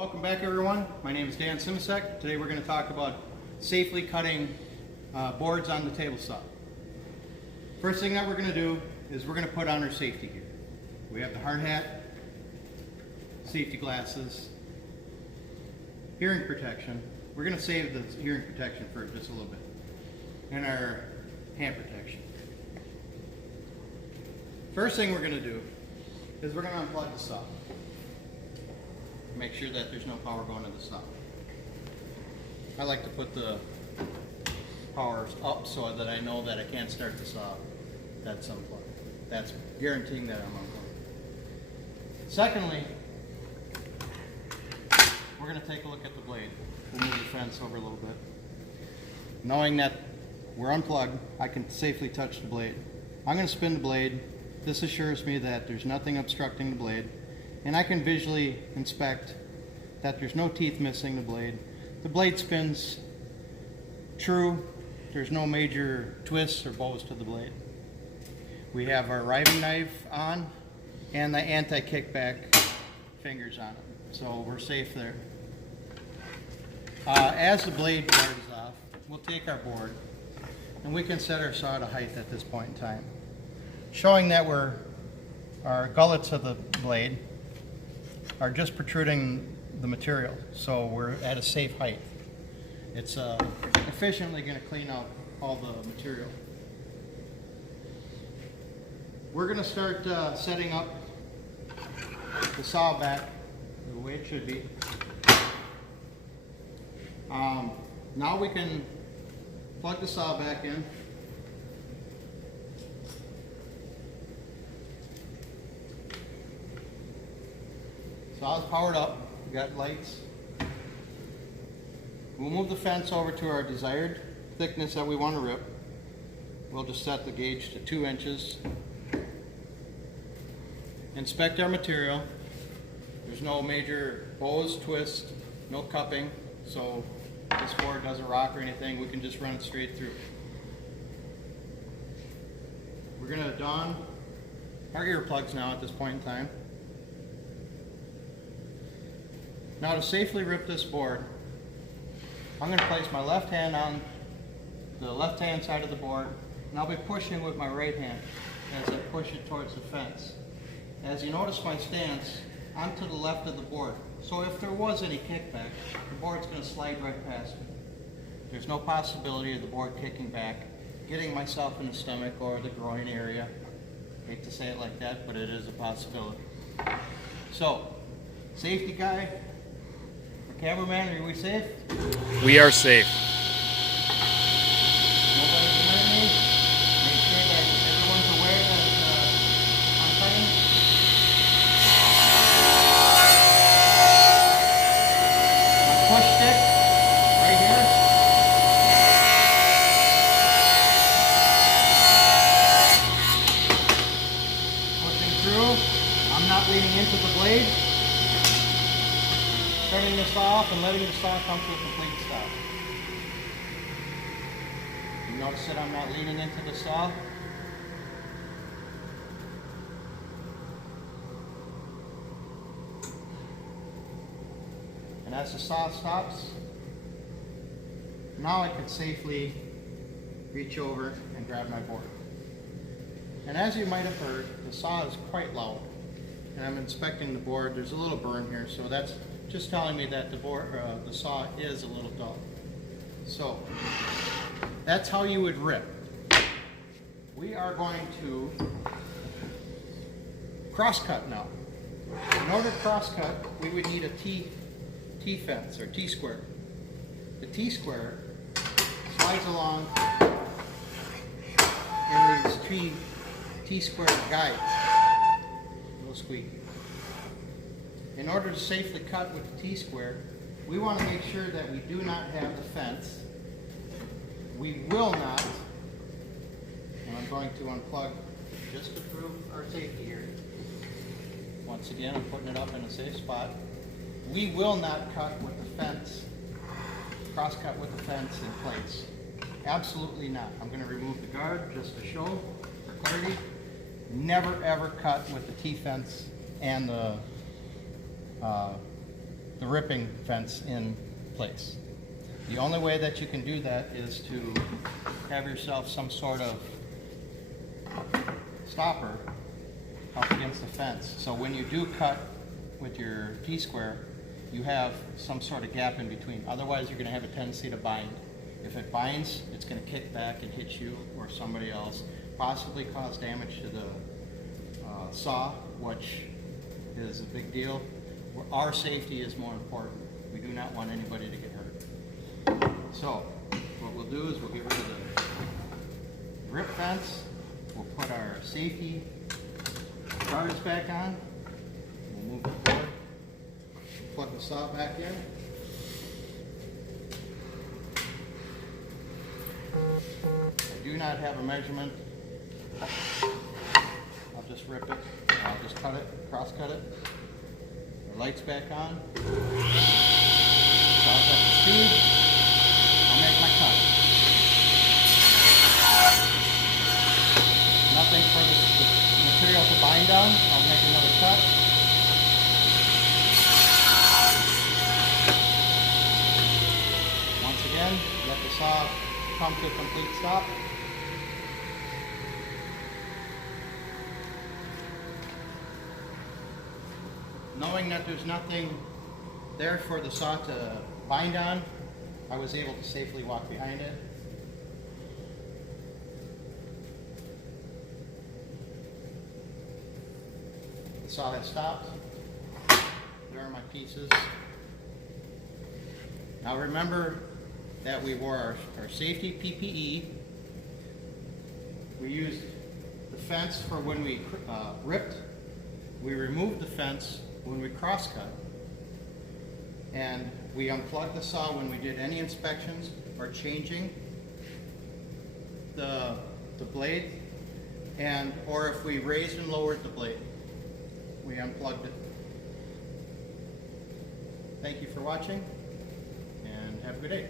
Welcome back, everyone. My name is Dan Simasek. Today we're going to talk about safely cutting boards on the table saw. First thing that we're going to do is we're going to put on our safety gear. We have the hard hat, safety glasses, hearing protection. We're going to save the hearing protection for just a little bit, and our hand protection. First thing we're going to do is we're going to unplug the saw. Make sure that there's no power going to the saw. I like to put the power up so that I know that I can't start the saw. That's unplugged. That's guaranteeing that I'm unplugged. Secondly, we're going to take a look at the blade. We'll move the fence over a little bit. Knowing that we're unplugged, I can safely touch the blade. I'm going to spin the blade. This assures me that there's nothing obstructing the blade, and I can visually inspect that there's no teeth missing the blade. The blade spins true. There's no major twists or bows to the blade. We have our riving knife on and the anti-kickback fingers on it, so we're safe there. As the blade guard is off, we'll take our board and we can set our saw to height at this point in time, showing that our gullets of the blade are just protruding the material, so we're at a safe height. It's efficiently going to clean out all the material. We're going to start setting up the saw back the way it should be. Now we can plug the saw back in. Saw's powered up, we got lights. We'll move the fence over to our desired thickness that we want to rip. We'll just set the gauge to 2 inches. Inspect our material. There's no major bows, twists, no cupping, so this board doesn't rock or anything. We can just run it straight through. We're going to don our earplugs now at this point in time. Now, to safely rip this board, I'm going to place my left hand on the left-hand side of the board, and I'll be pushing with my right hand as I push it towards the fence. As you notice my stance, I'm to the left of the board, so if there was any kickback, the board's going to slide right past me. There's no possibility of the board kicking back, getting myself in the stomach or the groin area. I hate to say it like that, but it is a possibility. So, safety guy, cameraman, are we safe? We are safe. Nobody's behind me. Make sure that everyone's aware that I'm cutting. My push stick right here. Pushing through. I'm not leaning into the blade. Turning this off and letting the saw come to a complete stop. You notice that I'm not leaning into the saw. And as the saw stops, now I can safely reach over and grab my board. And as you might have heard, the saw is quite loud. And I'm inspecting the board. There's a little burn here, so that's just telling me that the saw is a little dull. So that's how you would rip. We are going to cross cut now. In order to cross cut, we would need a T fence or T-square. The T-square slides along in these T-square guides. A little squeaky. In order to safely cut with the T-square, we want to make sure that we do not have the fence. We will not, and I'm going to unplug just to prove our safety here. Once again, I'm putting it up in a safe spot. We will not cut with the fence, cross cut with the fence in place. Absolutely not. I'm going to remove the guard just to show for clarity. Never ever cut with the T-fence and the the ripping fence in place. The only way that you can do that is to have yourself some sort of stopper up against the fence. So when you do cut with your T-square, you have some sort of gap in between. Otherwise, you're going to have a tendency to bind. If it binds, it's going to kick back and hit you or somebody else, possibly cause damage to the saw, which is a big deal. Our safety is more important. We do not want anybody to get hurt. So what we'll do is we'll get rid of the rip fence. We'll put our safety guards back on. We'll move it forward. Plug the saw back in. I do not have a measurement. I'll just rip it. I'll just cut it, cross cut it. The light's back on. Saw's up to speed. I'll make my cut. Nothing for the material to bind on. I'll make another cut. Once again, let the saw come to a complete stop. Knowing that there's nothing there for the saw to bind on, I was able to safely walk behind it. The saw has stopped. There are my pieces. Now remember that we wore our safety PPE. We used the fence for when we ripped. We removed the fence when we cross-cut. And we unplugged the saw when we did any inspections or changing the blade, and or if we raised and lowered the blade, we unplugged it. Thank you for watching, and have a good day.